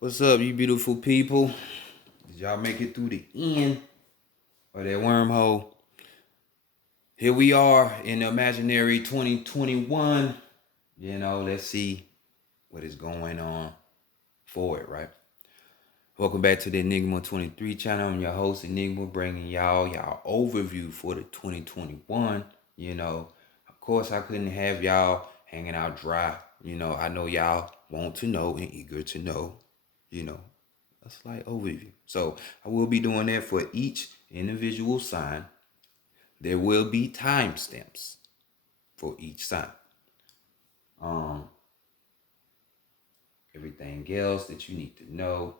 What's up, you beautiful people? Did y'all make it through the end of that wormhole? Here we are in the imaginary 2021. Let's see what is going on for it, right? Welcome back to the Enigma 23 channel. I'm your host, Enigma, bringing y'all overview for the 2021. Of course, I couldn't have y'all hanging out dry. I know y'all want to know and eager to know, you know, a slight overview. So I will be doing that for each individual sign. There will be timestamps for each sign. Um, Everything else that you need to know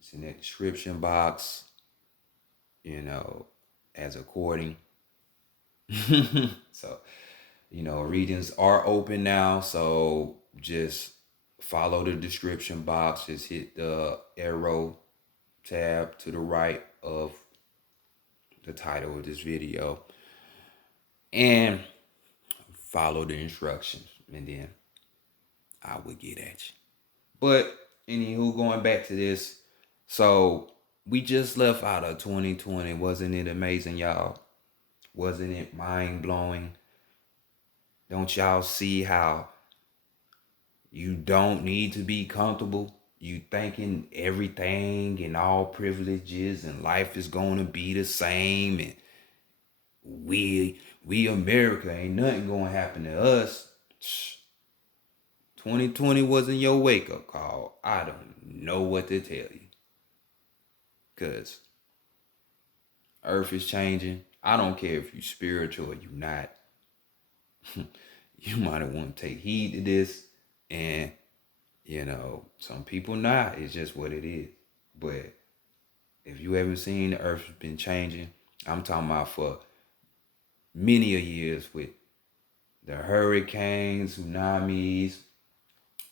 is in that description box, as according. So, readings are open now. So just follow the description box. Just hit the arrow tab to the right of the title of this video and follow the instructions, and then I will get at you. But anywho, going back to this, so we just left out of 2020. Wasn't it amazing, y'all? Wasn't it mind blowing? Don't y'all see how you don't need to be comfortable? You thinking everything and all privileges and life is gonna be the same, and we America, ain't nothing gonna happen to us. 2020 wasn't your wake up call. I don't know what to tell you. Cause Earth is changing. I don't care if you spiritual or you not. You might want to take heed to this. And some people not. It's just what it is. But if you haven't seen, the Earth's been changing. I'm talking about for many a years with the hurricanes, tsunamis,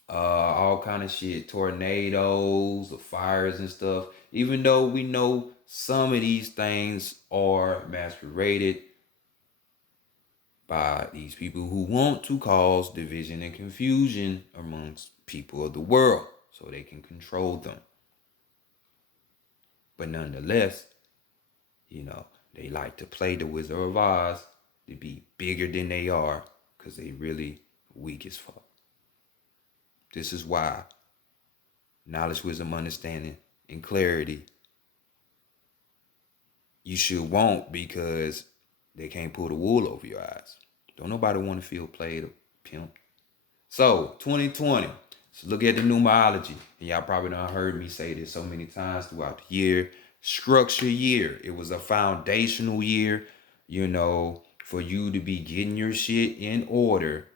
all kind of shit, tornadoes, the fires and stuff. Even though we know some of these things are masqueraded by these people who want to cause division and confusion amongst people of the world so they can control them. But nonetheless, they like to play the Wizard of Oz to be bigger than they are because they really weak as fuck. This is why knowledge, wisdom, understanding, and clarity you should want, because they can't pull the wool over your eyes. Don't nobody want to feel played or pimped. So 2020, so look at the numerology. And y'all probably done heard me say this so many times throughout the year. Structure year. It was a foundational year, for you to be getting your shit in order,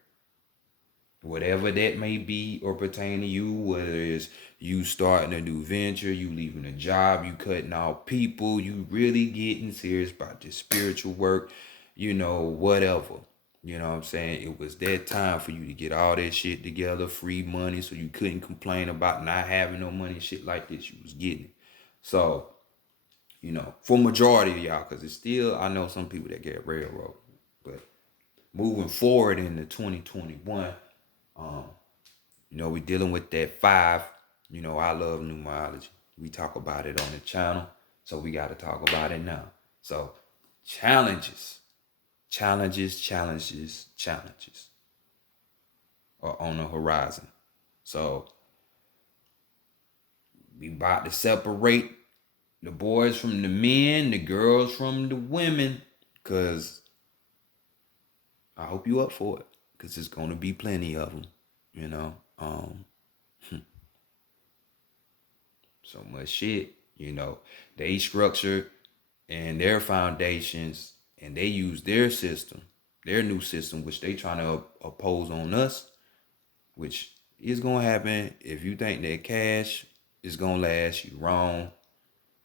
whatever that may be or pertain to you, whether it's you starting a new venture, you leaving a job, you cutting out people, you really getting serious about this spiritual work, whatever. You know what I'm saying? It was that time for you to get all that shit together, free money, so you couldn't complain about not having no money, shit like this. You was getting it. So, for majority of y'all, because it's still, I know some people that get railroad. But moving forward into 2021, we're dealing with that 5. I love numerology. We talk about it on the channel, so we got to talk about it now. So, challenges are on the horizon. So, we about to separate the boys from the men, the girls from the women, because I hope you up for it, because there's going to be plenty of them, so much shit, they structure and their foundations, and they use their system, their new system, which they trying to oppose on us, which is going to happen. If you think that cash is going to last, you wrong.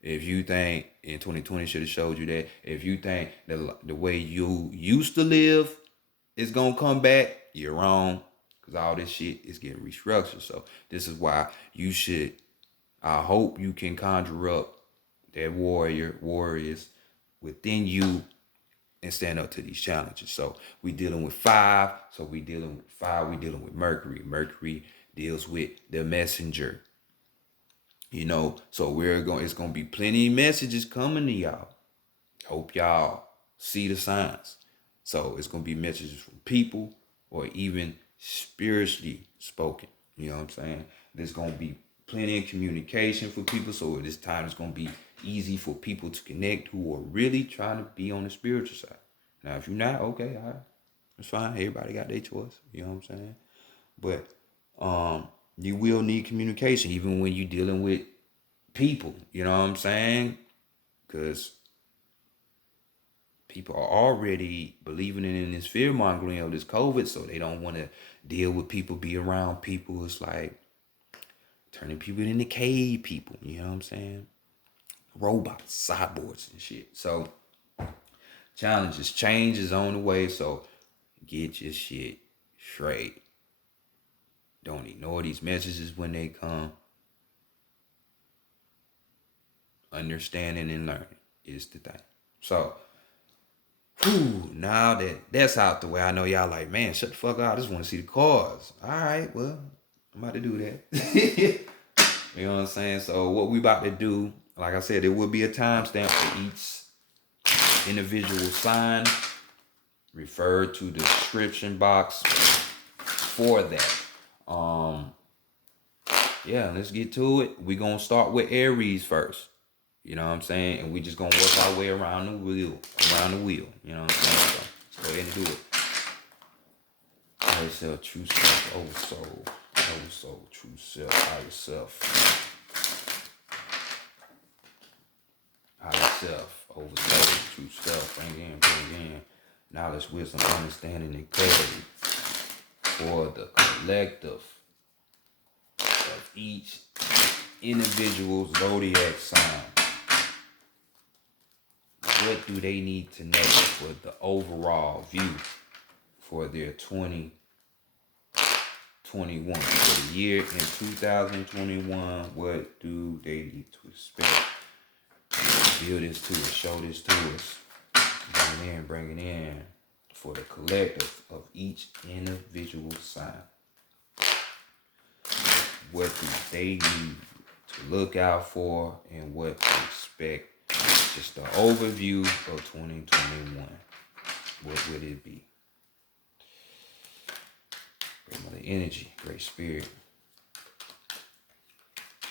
If you think in 2020 should have showed you that, if you think the way you used to live is going to come back, you're wrong, because all this shit is getting restructured. So this is why I hope you can conjure up that warriors within you and stand up to these challenges. So we dealing with 5. So we dealing with 5. We dealing with Mercury. Mercury deals with the messenger. So it's gonna be plenty of messages coming to y'all. Hope y'all see the signs. So it's gonna be messages from people or even spiritually spoken. You know what I'm saying? There's gonna be plenty of communication for people. So this time it's gonna be easy for people to connect who are really trying to be on the spiritual side. Now, if you're not, okay, all right, it's fine. Everybody got their choice. You know what I'm saying? But you will need communication even when you're dealing with people. You know what I'm saying? Because people are already believing in this fear mongering of this COVID, so they don't want to deal with people, be around people. It's like turning people into cave people. You know what I'm saying? Robots, cyborgs, and shit. So challenges, change is on the way. So get your shit straight. Don't ignore these messages when they come. Understanding and learning is the thing. So, now that that's out the way, I know y'all like, man, shut the fuck up. I just want to see the cards. All right, well, I'm about to do that. You know what I'm saying? So what we about to do, like I said, there will be a timestamp for each individual sign. Refer to the description box for that. Yeah, let's get to it. We're going to start with Aries first. You know what I'm saying? And we just going to work our way around the wheel. You know what I'm saying? So let's go ahead and do it. Higher self, true self, over soul, true self, higher self. Higher self, over soul, true self. Bring in. Knowledge, wisdom, understanding, and clarity for the collective of each individual zodiac sign. What do they need to know for the overall view for their 2021? For the year in 2021, what do they need to expect? Reveal this to us, show this to us. Bring it in for the collective of each individual sign. What do they need to look out for and what to expect? Just the overview of 2021. What would it be? Great mother energy, great spirit.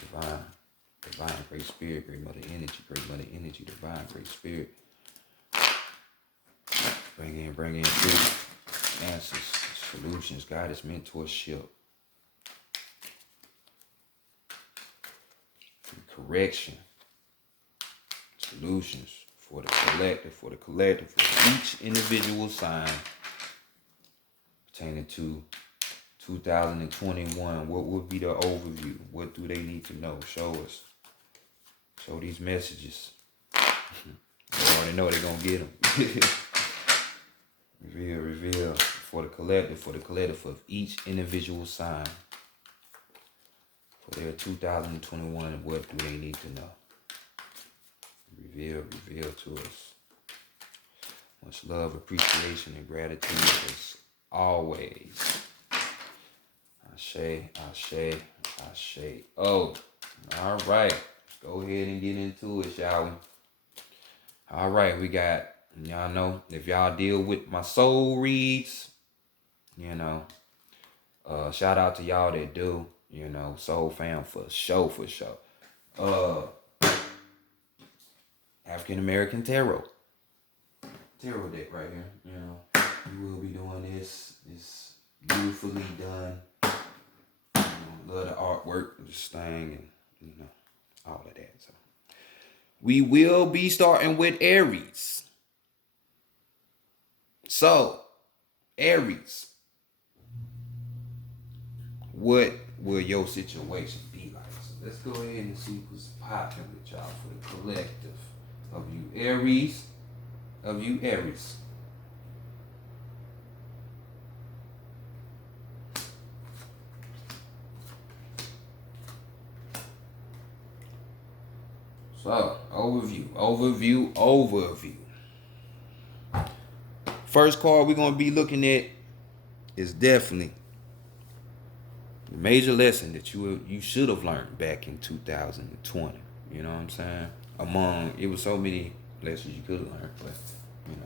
Divine, great spirit, great mother energy, divine, great spirit. Bring in truth, answers, solutions, guidance, mentorship, correction, solutions for the collective, for each individual sign pertaining to 2021. What would be the overview? What do they need to know? Show us. Show these messages. You already know they're going to get them. Reveal for the collective of each individual sign. For their 2021, what do they need to know? Reveal to us. Much love, appreciation, and gratitude as always. Ashe. Oh, all right. Let's go ahead and get into it, shall we? All right, we got, y'all know, if y'all deal with my soul reads, shout out to y'all that do, soul fam for sure. African American Tarot deck right here. We will be doing this. It's beautifully done. Love the artwork of this thing and all of that. So we will be starting with Aries. So Aries, what will your situation be like? So let's go ahead and see what's popping with y'all for the collective of you Aries. So, overview. First card we're going to be looking at is definitely The major lesson that you should have learned back in 2020. You know what I'm saying? It was so many lessons you could have learned, but you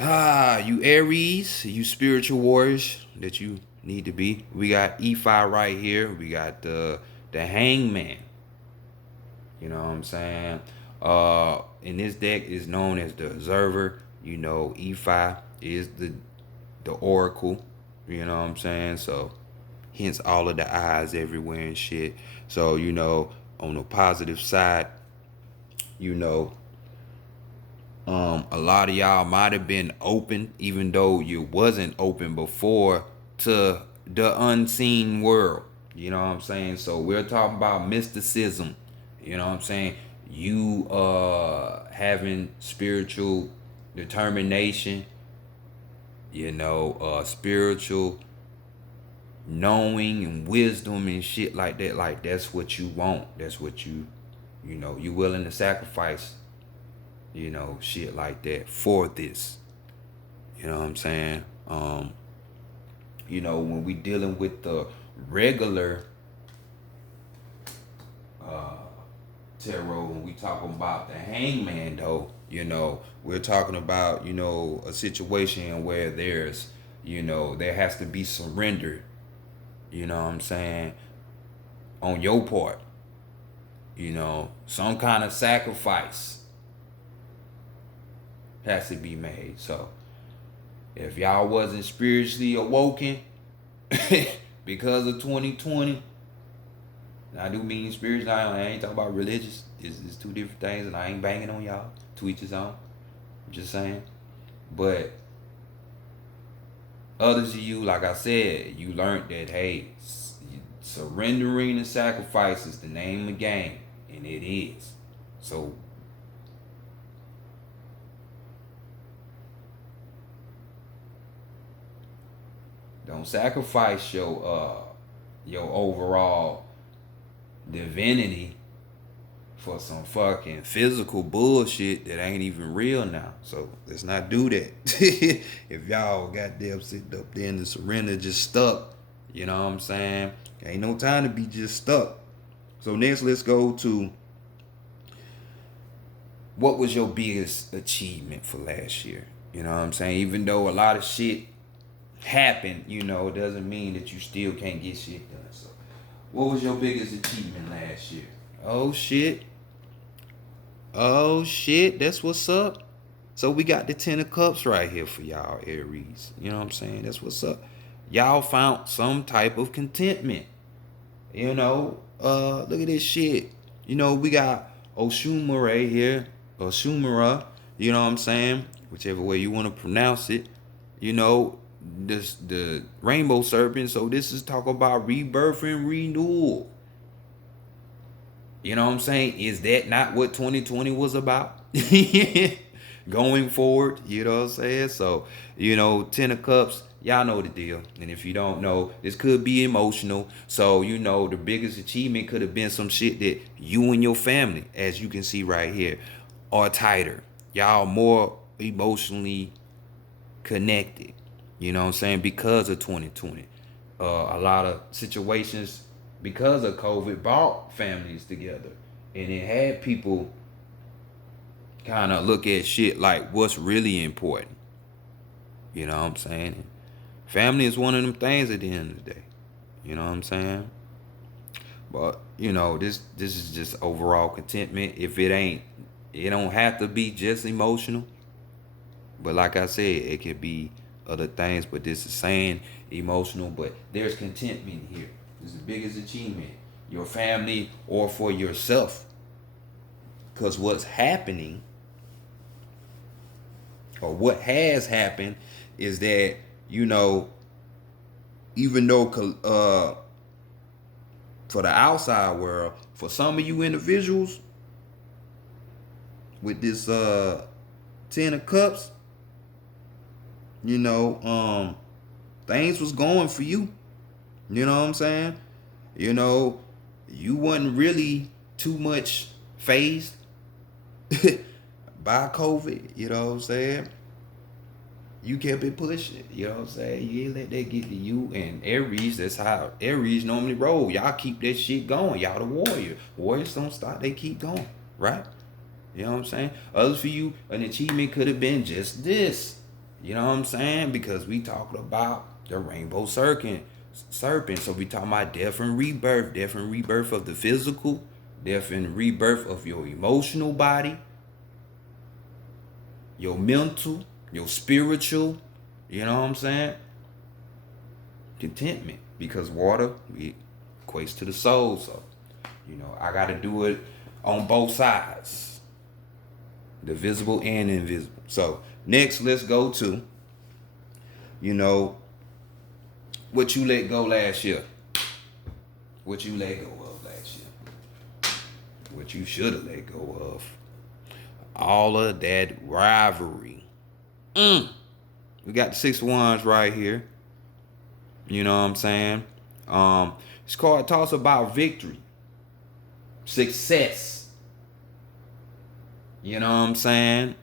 know. You Aries, you spiritual warriors that you need to be. We got E5 right here. We got the Hangman. You know what I'm saying? In this deck is known as the Observer. You know, E5 is the Oracle. You know what I'm saying? So hence all of the eyes everywhere and shit. So, you know, on the positive side, you know, a lot of y'all might have been open, even though you wasn't open before, to the unseen world. You know what I'm saying? So we're talking about mysticism. You know what I'm saying? You having spiritual determination, you know, spiritual knowing and wisdom and shit like that. Like that's what you want. That's what you know, you willing to sacrifice, you know, shit like that for this. You know what I'm saying? You know, when we dealing with the regular tarot, when we talking about the Hangman though, you know, we're talking about, you know, a situation where there's, you know, there has to be surrender, you know what I'm saying, on your part. You know, some kind of sacrifice has to be made. So if y'all wasn't spiritually awoken because of 2020, and I do mean spiritual, I ain't talking about religious. It's two different things, and I ain't banging on y'all. To each his own. I'm just saying. But others of you, like I said, you learned that, hey, surrendering and sacrifice is the name of the game, and it is. So don't sacrifice your overall divinity for some fucking physical bullshit that ain't even real now. So let's not do that. If y'all goddamn sitting up there in the surrender just stuck, you know what I'm saying? Ain't no time to be just stuck. So next, let's go to what was your biggest achievement for last year? You know what I'm saying? Even though a lot of shit happened, you know, it doesn't mean that you still can't get shit done. So what was your biggest achievement last year? Oh shit. Oh shit, that's what's up. So we got the 10 of cups right here for y'all, Aries. You know what I'm saying? That's what's up. Y'all found some type of contentment. You know, look at this shit. You know, we got Oshuma right here, Oshumara, you know what I'm saying? Whichever way you want to pronounce it. You know, this the rainbow serpent. So this is talking about rebirth and renewal. You know what I'm saying? Is that not what 2020 was about? Going forward, you know what I'm saying? So, you know, 10 of cups, y'all know the deal. And if you don't know, this could be emotional. So, you know, the biggest achievement could have been some shit that you and your family, as you can see right here, are tighter. Y'all more emotionally connected. You know what I'm saying? Because of 2020. A lot of situations because of COVID brought families together. And it had people kind of look at shit like what's really important. You know what I'm saying? Family is one of them things at the end of the day. You know what I'm saying? But, you know, this is just overall contentment. If it don't have to be just emotional. But like I said, it could be other things, but this is saying emotional, but there's contentment here. This is the biggest achievement. Your family or for yourself. Because what's happening, or what has happened, is that, you know, even though for the outside world, for some of you individuals, with this 10 of cups, you know, things was going for you. You know what I'm saying? You know, you wasn't really too much phased by COVID, you know what I'm saying? You kept it pushing. You know what I'm saying? You ain't let that get to you. And Aries, that's how Aries normally roll. Y'all keep that shit going. Y'all the warrior. Warriors don't stop, they keep going. Right? You know what I'm saying? Others for you, an achievement could have been just this. You know what I'm saying? Because we talking about the rainbow serpent. So we talking about death and rebirth of the physical, death and rebirth of your emotional body, your mental, your spiritual, you know what I'm saying? Contentment. Because water equates to the soul. So, I gotta do it on both sides. The visible and invisible. So next let's go to, what you let go last year. What you let go of last year. What you should have let go of. All of that rivalry. We got the 6 of Wands right here. You know what I'm saying? This card talks about victory, success. You know what I'm saying?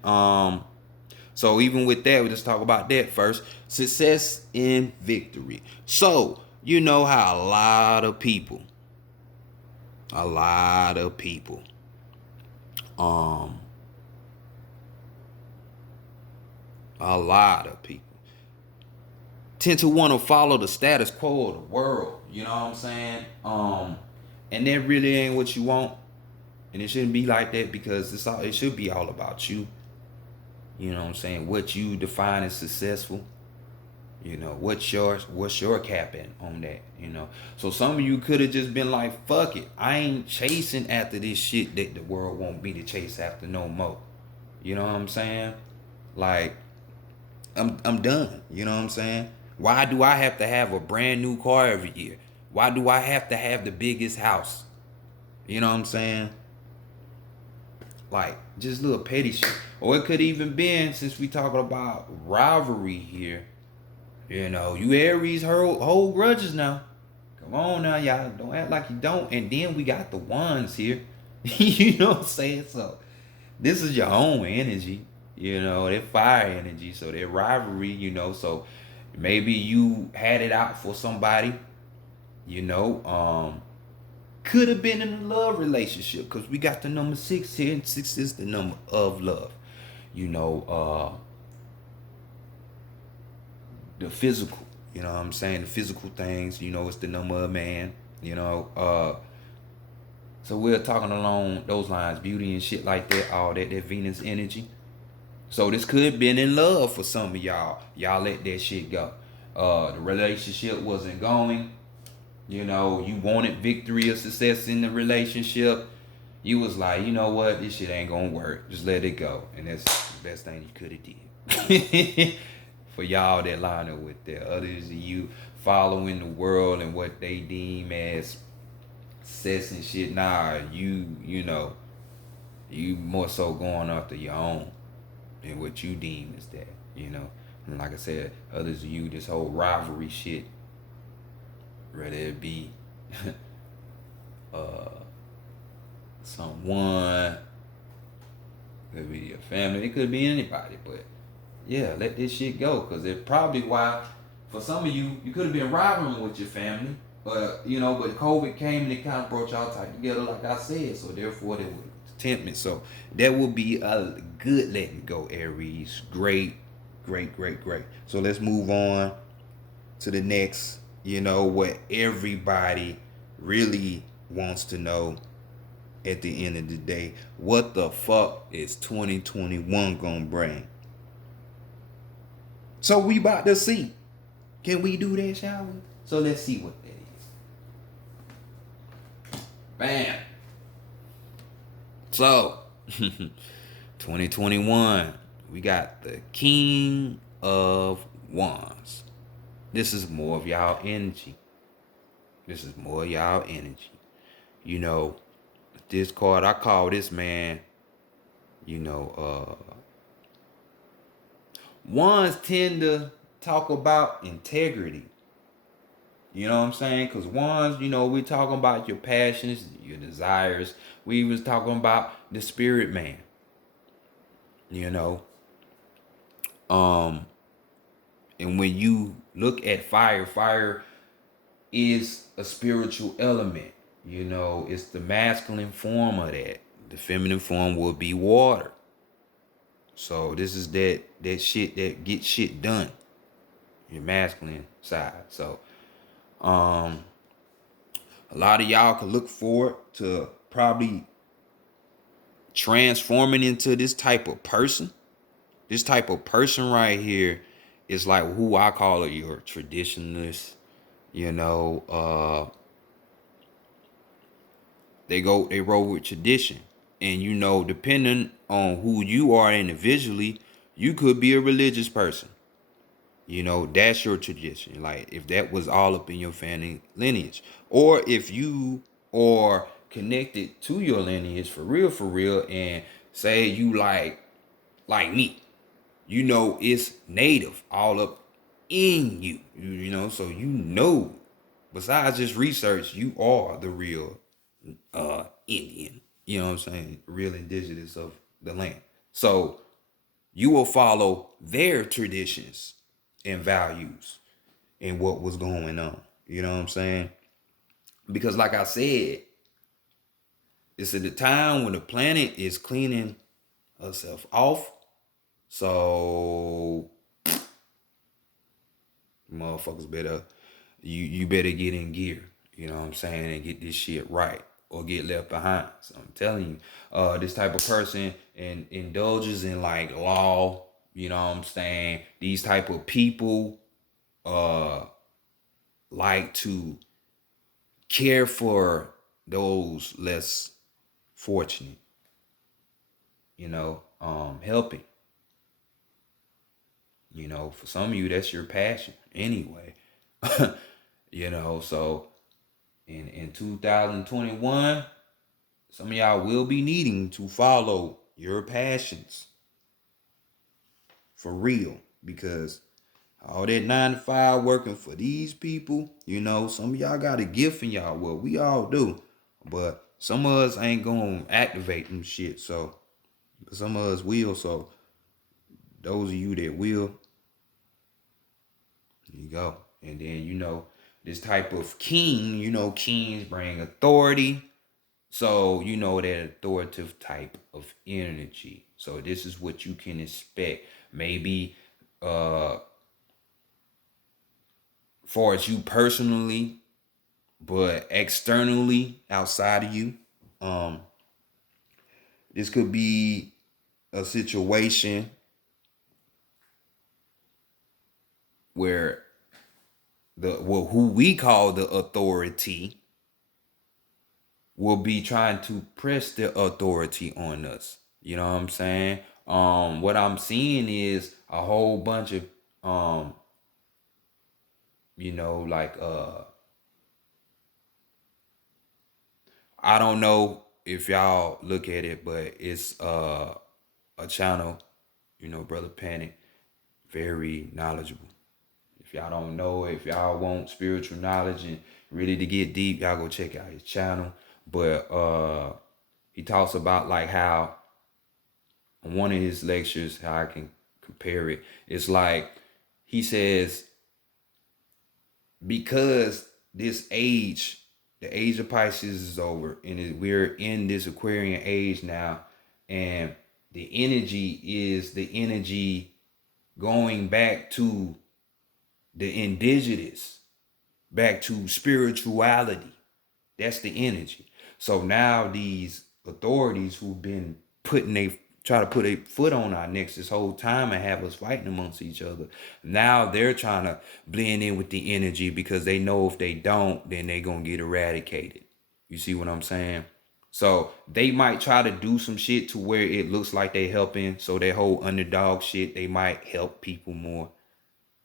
So even with that, we just talk about that first. Success in victory. So you know how a lot of people, um, tend to want to follow the status quo of the world. You know what I'm saying? And that really ain't what you want. And it shouldn't be like that, because it should be all about you. You know what I'm saying? What you define as successful. What's your cap in on that? So some of you could have just been like, fuck it, I ain't chasing after this shit that the world want me to chase after no more. You know what I'm saying? Like, I'm done. You know what I'm saying? Why do I have to have a brand new car every year? Why do I have to have the biggest house? You know what I'm saying? Like, just little petty shit. Or it could even been, since we talking about rivalry here, you Aries hold grudges now. Come on now, y'all. Don't act like you don't. And then we got the Wands here. You know what I'm saying? So this is your own energy. That fire energy. So that rivalry, so maybe you had it out for somebody, could have been in a love relationship, because we got the number 6 here, and 6 is the number of love. The physical, you know what I'm saying? The physical things, it's the number of man, so we're talking along those lines, beauty and shit like that, all that Venus energy. So this could have been in love for some of y'all. Y'all let that shit go. The relationship wasn't going. You wanted victory or success in the relationship. You was like, you know what, this shit ain't gonna work. Just let it go. And that's the best thing you could have did. For y'all that line up with that. Others of you following the world and what they deem as success and shit. Nah, you more so going after your own and what you deem as that. And like I said, others of you, this whole rivalry shit, whether it be someone, could be your family, it could be anybody, but yeah, let this shit go, because it's probably why for some of you could have been rivaling with your family, but but COVID came and it kind of brought y'all tight together, like I said. So therefore, there was contentment. So that will be a good letting go, Aries. Great. So let's move on to the next. What everybody really wants to know at the end of the day: what the fuck is 2021 gonna bring? So we about to see. Can we do that, shall we? So let's see what that is. Bam. So 2021, we got the King of Wands. This is more of y'all energy. This card, I call this man, Wands tend to talk about integrity. You know what I'm saying? Because Wands, we're talking about your passions, your desires. We was talking about the spirit man. And when you look at fire, fire is a spiritual element. You know, it's the masculine form of that. The feminine form will be water. So this is that shit that gets shit done. Your masculine side. So a lot of y'all could look forward to probably transforming into this type of person. This type of person right here is like who I call it your traditionalist. You know, they roll with tradition. And you know, depending on who you are individually, you could be a religious person. You know, that's your tradition. Like if that was all up in your family lineage. Or if you are connected to your lineage for real, and say you like me. You know it's native all up in you. You know, so you know, besides just research, you are the real Indian. You know what I'm saying? Real indigenous of the land. So you will follow their traditions and values and what was going on. You know what I'm saying? Because like I said, it's at the time when the planet is cleaning herself off. So motherfuckers better you better get in gear, you know what I'm saying, and get this shit right or get left behind. So I'm telling you, this type of person and indulges in like law, you know what I'm saying? These type of people uh like to care for those less fortunate, you know, helping. You know, for some of you that's your passion anyway. You know, so in 2021, some of y'all will be needing to follow your passions for real, because all that 9 to 5 working for these people, you know, some of y'all got a gift in y'all. Well, we all do, but some of us ain't gonna activate them shit. So some of us will. So those of you that will, you go. And then you know this type of king, you know, kings bring authority. So you know that authoritative type of energy. So this is what you can expect. Maybe for as you personally, but externally outside of you, um, this could be a situation where who we call the authority will be trying to press the authority on us. You know what I'm saying? What I'm seeing is a whole bunch of you know, like I don't know if y'all look at it, but it's a channel, you know, Brother Panic, very knowledgeable. If y'all don't know, if y'all want spiritual knowledge and really to get deep, y'all go check out his channel. But he talks about like how on one of his lectures, how I can compare it, it's like he says, because this age, the age of Pisces is over, and we're in this Aquarian age now, and the energy is the energy going back to the indigenous, back to spirituality. That's the energy. So now these authorities who've been putting they try to put a foot on our necks this whole time and have us fighting amongst each other. Now they're trying to blend in with the energy because they know if they don't, then they're gonna get eradicated. You see what I'm saying? So they might try to do some shit to where it looks like they helping. So that whole underdog shit, they might help people more.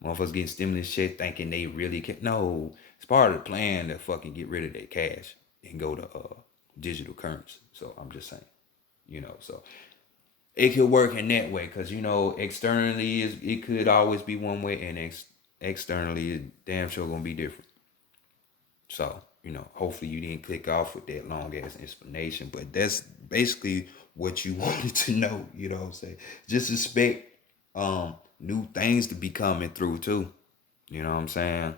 Motherfuckers getting stimulus check thinking they really can. No, it's part of the plan to fucking get rid of their cash and go to digital currency. So I'm just saying, you know, so it could work in that way because, you know, externally it could always be one way, and externally it damn sure gonna be different. So, you know, hopefully you didn't click off with that long ass explanation, but that's basically what you wanted to know, you know what I'm saying? Just expect New things to be coming through too. You know what I'm saying?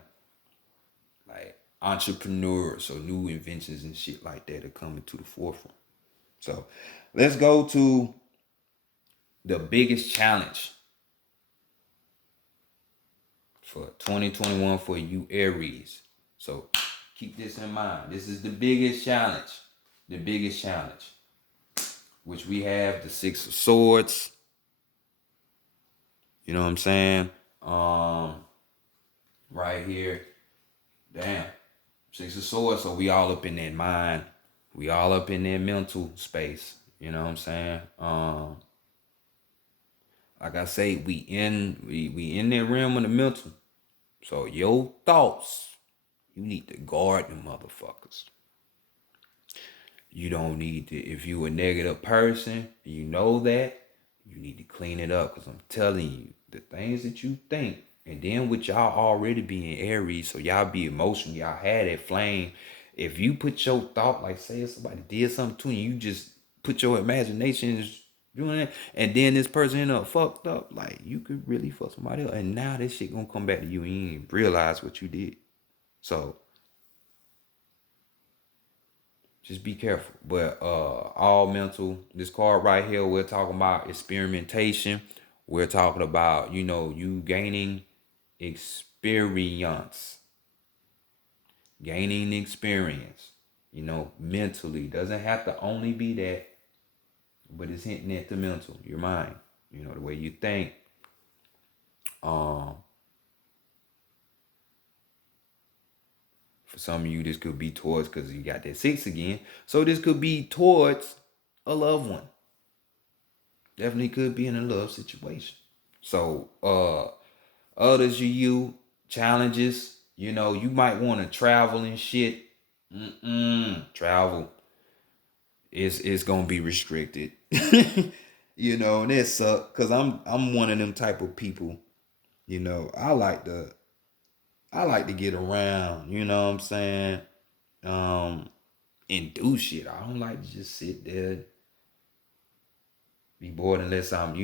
Like entrepreneurs, so new inventions and shit like that are coming to the forefront. So let's go to the biggest challenge for 2021 for you Aries. So keep this in mind. This is the biggest challenge. The biggest challenge. Which we have the Six of Swords. You know what I'm saying? Right here. Damn. Six of Swords. So we all up in that mind. We all up in that mental space. You know what I'm saying? Like I say, we in that realm of the mental. So your thoughts, you need to guard them motherfuckers. You don't need to, if you a negative person, you know that, you need to clean it up. Because I'm telling you, the things that you think, and then with y'all already being Aries, so y'all be emotional, y'all had that flame. If you put your thought, like say if somebody did something to you, you just put your imagination doing it, and then this person end up fucked up, like you could really fuck somebody else. And now this shit gonna come back to you and you ain't realize what you did. So just be careful. But all mental. This card right here, we're talking about experimentation. We're talking about, you gaining experience. Gaining experience. Mentally. Doesn't have to only be that, but it's hinting at the mental, your mind. The way you think. Um, for some of you, this could be towards, because you got that six again. So this could be towards a loved one. Definitely could be in a love situation. So, others you challenges, you might want to travel and shit. Travel is gonna be restricted. And that suck, cause I'm one of them type of people. I like to get around. You know what I'm saying? Um, and do shit. I don't like to just sit there, be bored unless I'm,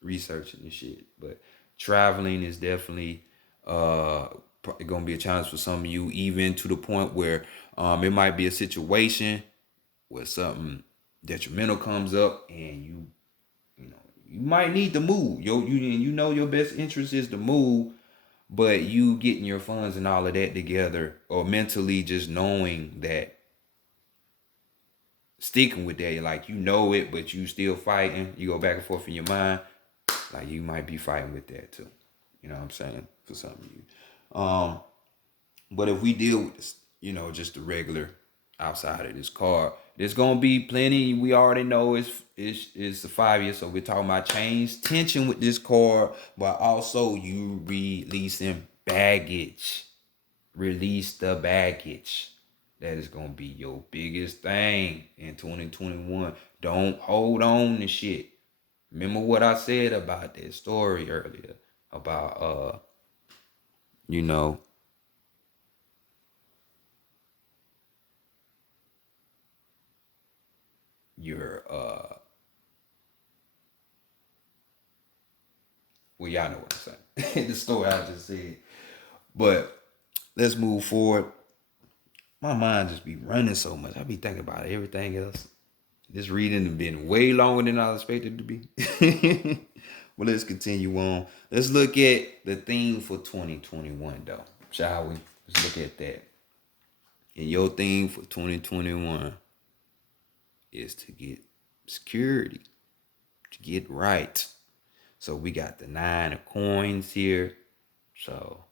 researching and shit. But traveling is definitely gonna be a challenge for some of you, even to the point where it might be a situation where something detrimental comes up and you might need to move. Your best interest is to move, but you getting your funds and all of that together, or mentally just knowing that, sticking with that, like it, but you still fighting. You go back and forth in your mind, like you might be fighting with that too. You know what I'm saying? For some of you. But if we deal with this, just the regular outside of this card, there's gonna be plenty. We already know it's a 5 year, so we're talking about change, tension with this card, but also you releasing baggage. Release the baggage. That is gonna be your biggest thing in 2021. Don't hold on to shit. Remember what I said about that story earlier about you know, your well, y'all know what I'm saying. The story I just said. But let's move forward. My mind just be running so much. I be thinking about everything else. This reading has been way longer than I expected it to be. Well, let's continue on. Let's look at the theme for 2021, though, shall we? Let's look at that. And your theme for 2021 is to get security, to get right. So we got the 9 of coins here. So,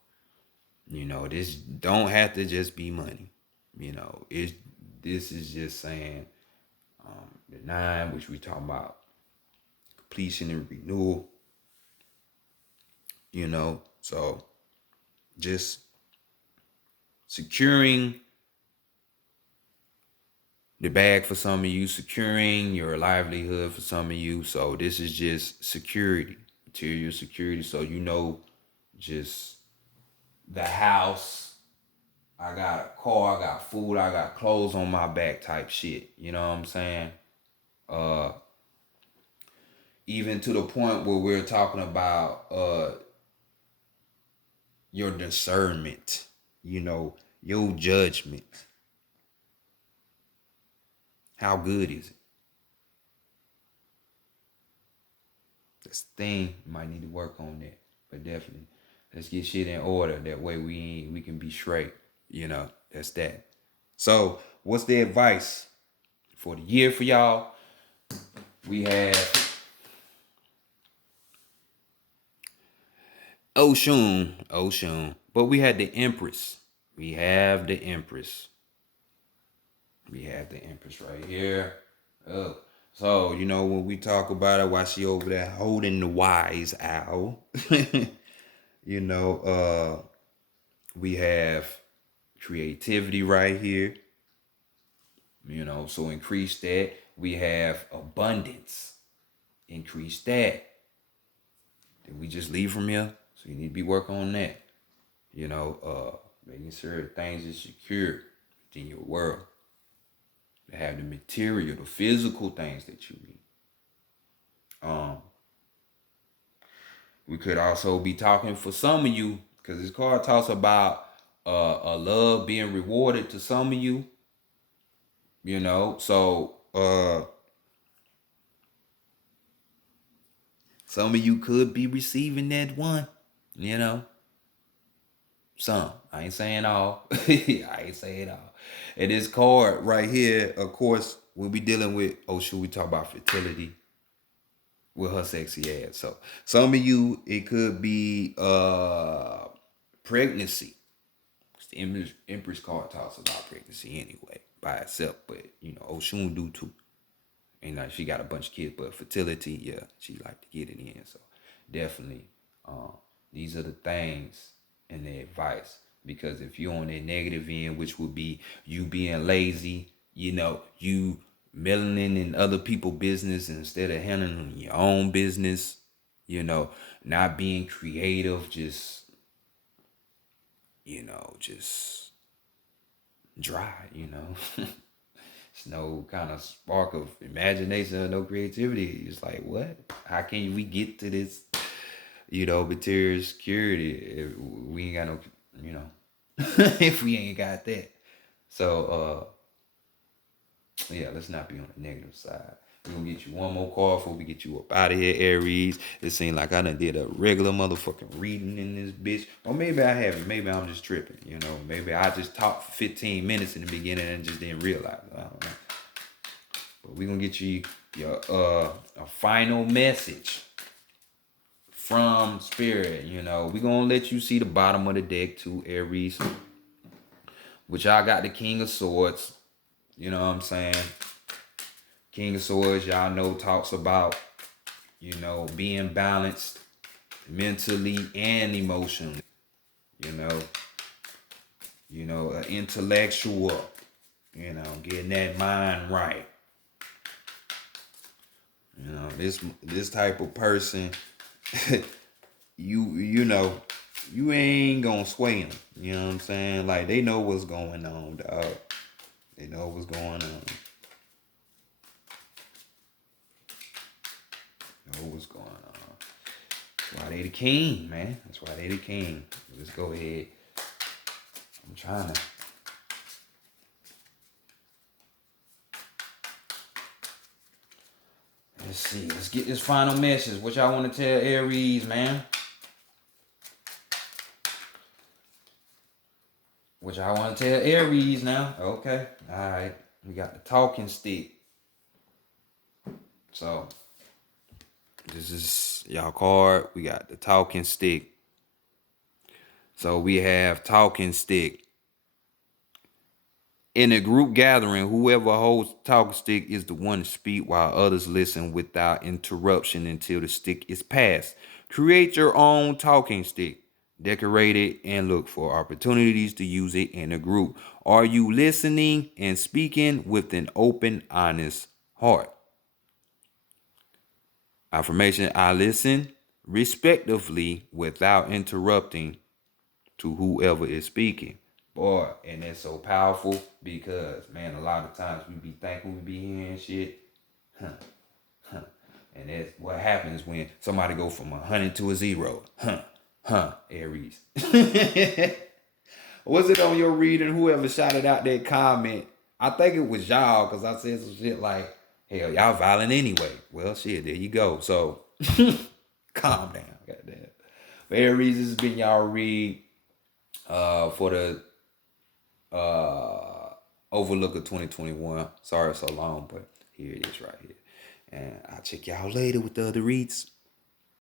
this don't have to just be money. This is just saying the 9, which we talking about completion and renewal. So just securing the bag for some of you, securing your livelihood for some of you. So this is just security, material security. So just the house, I got a car, I got food, I got clothes on my back type shit. You know what I'm saying? even to the point where we're talking about your discernment, your judgment. How good is it? That's the thing. You might need to work on that. But definitely, let's get shit in order. That way we can be straight. That's that. So, what's the advice for the year for y'all? We have Oshun. But we had the Empress. We have the Empress. We have the Empress right here. Oh. So, when we talk about it, while she over there holding the wise owl, you know, we have creativity right here. So increase that. We have abundance. Increase that. Did we just leave from here? So you need to be working on that. Making sure things are secure in your world. To have the material, the physical things that you need. We could also be talking for some of you, because this card talks about a love being rewarded to some of you. So some of you could be receiving that one. Some. I ain't saying all. I ain't saying all. And this card right here, of course, we'll be dealing with, should we talk about fertility with her sexy ass? So some of you, it could be pregnancy. The Empress card talks about pregnancy anyway by itself, but Oshun do too. And she got a bunch of kids, but fertility, yeah, she like to get it in. So definitely, these are the things and the advice. Because if you're on that negative end, which would be you being lazy, you meddling in other people's business instead of handling your own business, not being creative, just dry, It's no kind of spark of imagination or no creativity. It's like, what? How can we get to this, material security if we ain't got no, if we ain't got that? So, yeah, let's not be on the negative side. We're gonna get you one more card before we get you up out of here, Aries. It seemed like I done did a regular motherfucking reading in this bitch. Or maybe I haven't. Maybe I'm just tripping, Maybe I just talked for 15 minutes in the beginning and just didn't realize. I don't know. But we're gonna get you your a final message from Spirit. We're gonna let you see the bottom of the deck too, Aries. Which I got the King of Swords. You know what I'm saying? King of Swords, y'all know, talks about, being balanced mentally and emotionally. An intellectual, getting that mind right. This type of person, you ain't gonna sway them. You know what I'm saying? Like, they know what's going on, dog. They know what's going on. Know what's going on. That's why they the king, man. That's why they the king. Let's go ahead. I'm trying to. Let's see. Let's get this final message. What y'all want to tell Aries, man? What y'all want to tell Aries now? Okay. All right. We got the talking stick. So, this is y'all card. We got the talking stick. So, we have talking stick. In a group gathering, whoever holds talking stick is the one to speak while others listen without interruption until the stick is passed. Create your own talking stick. Decorate it and look for opportunities to use it in a group. Are you listening and speaking with an open, honest heart? Affirmation: I listen respectively without interrupting to whoever is speaking. Boy, and that's so powerful because, man, a lot of times we be thinking we be hearing shit. And that's what happens when somebody go from 100 to a 0. Aries. Was it on your reading? Whoever shouted out that comment, I think it was y'all, because I said some shit like, hell, y'all violent anyway. Well, shit, there you go. So, calm down. Goddamn. But Aries, this has been y'all read for the Overlook of 2021. Sorry it's so long, but here it is right here. And I'll check y'all later with the other reads.